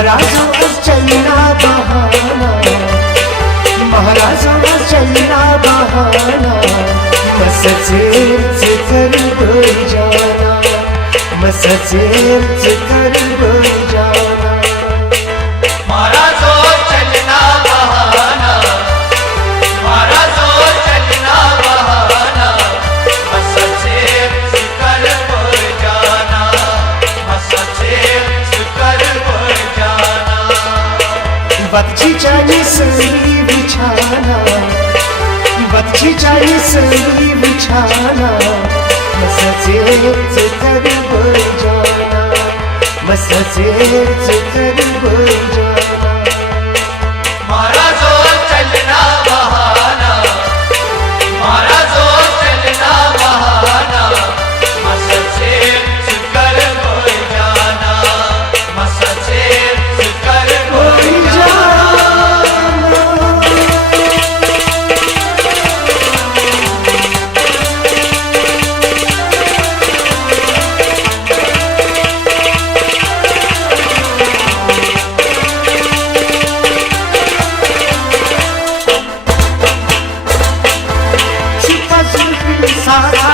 महाराजों आज चलना बहाना, महाराजों आज चलना बहाना, मसचेच कर बोल जाना, मसचेच कर बोल जाना। महाराजों चलना बहाना, महाराजों चलना बहाना, मसचेच कर बोल जाना, मसचेच कर बोल जाना। बच्ची चाहिए सही बिछाना, बच्ची चाहिए सही बिछाना, मसचेच कर बोल जाना, मसचेच कर बोल जाना। महाराजों चलना बहाना, महाराजों चलना बहाना, मसचेच कर बोल जाना, मसचेच कर बोल जाना। सारा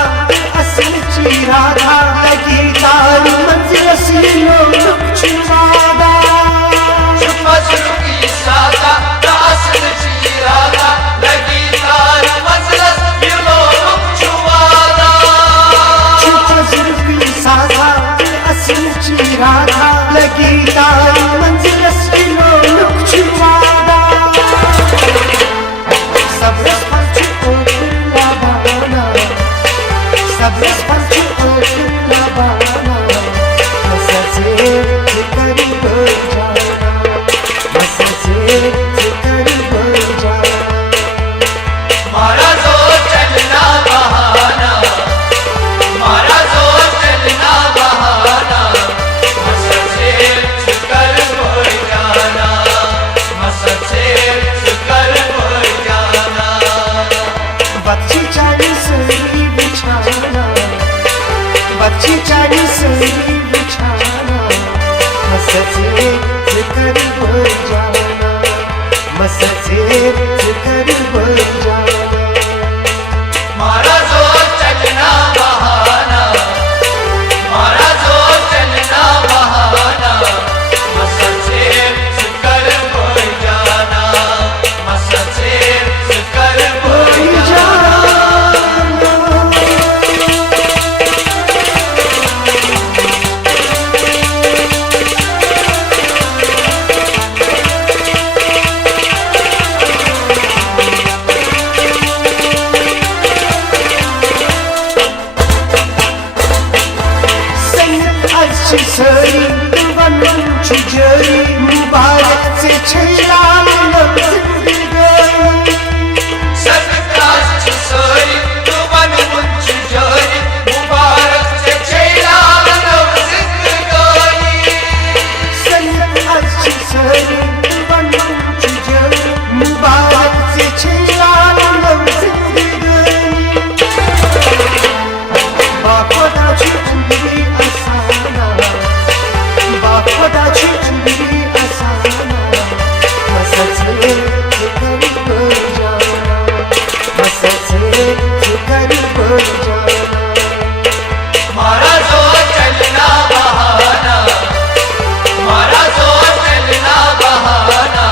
असल चिरागा लगी तार मंजिल सीनो लुक छुपादा, छुपा छुपी सादा असल चिरागा लगी तार मंजिल सीनो लुक छुपादा। छुपा छुपी सादा असल चिरागा लगी तार मंजिल सीनो लुक छुपादा। सब महाराजों चलना बहाना, महाराजों चलना बहाना, मसचेच कर बोल जाना, मसचेच कर बोल जाना। बच्ची चाहिए सही बिछाना, बच्ची चाहिए सही बिछाना, मसचेच कर बोल जाना, मसचेच कर बोल जाना। महाराजों चलना बहाना, महाराजों चलना बहाना, मसचेच कर बोल जाना, मसचेच कर बोल जाना। सरी बनूं छुजरी मुबारक से छैला नव जिंदगानी, सत्काश सरी बनूं छुजरी मुबारक से छैला नव जिंदगानी। सत्काश सरी बनूं छुजरी मुबारक से छैला नव जिंदगानी। बापदा छुंदी असाना, बापदा छुंदी असाना, मसचेच कर बोल जाना, मसचेच कर बोल जाना। महाराजों चलना बहाना, महाराजों चलना बहाना,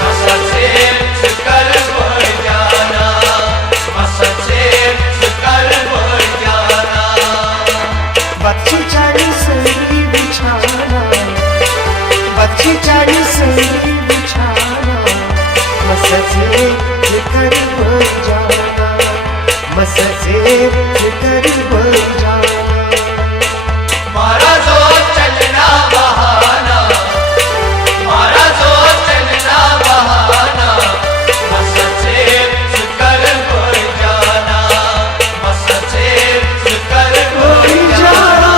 मसचेच कर बोल जाना, मसचेच कर बोल जाना। बच्ची चाहिए सही बिछाना, बच्ची चाहिए सही बिछाना, मसचेच कर बोल जाना, मसचेच कर बोल जाना। महाराजों चलना बहाना, महाराजों चलना बहाना, मसचेच कर बोल जाना, मसचेच कर बोल जाना।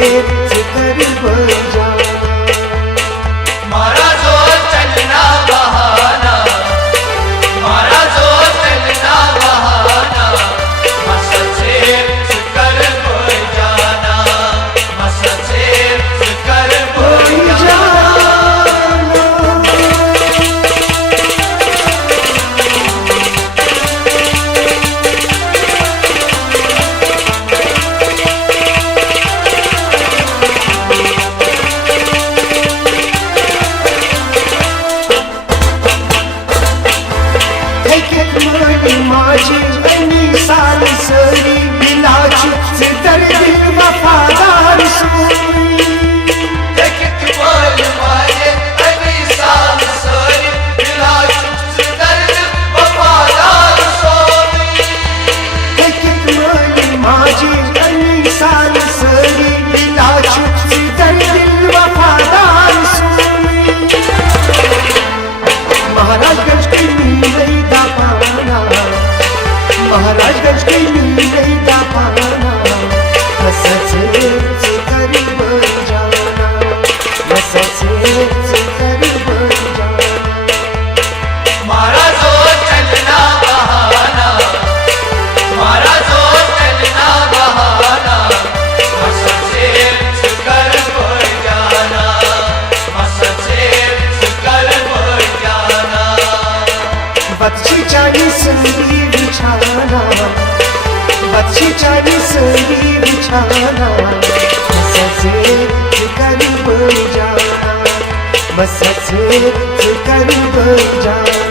कर बजाना मारा जो चलना बहाना मारा जो चलना बहाना मसचे कर बजाना मसचे कर बजाना माझी आणि साल सरी मिलाची दर्द वफादार सोनी देखत बोल मारे अनी साल सोनी मिलाची दर्द वफादार सोनी देखत माझी आणि साल सरी मिलाची दर्द वफादार सोनी महाराजगंज की नीलई दा पाना महाराजगंज की नीलई दा पाना मसचे कर बजाना मसचे कर बजाना मारा जो चलना बहाना मारा जो चलना बहाना मसचे कर बजाना मसचे कर बजाना बच्ची चाली संगी बिछाना बच्ची चाली संगी बिछाना मसचे कर बजाना मसचे कर बजाना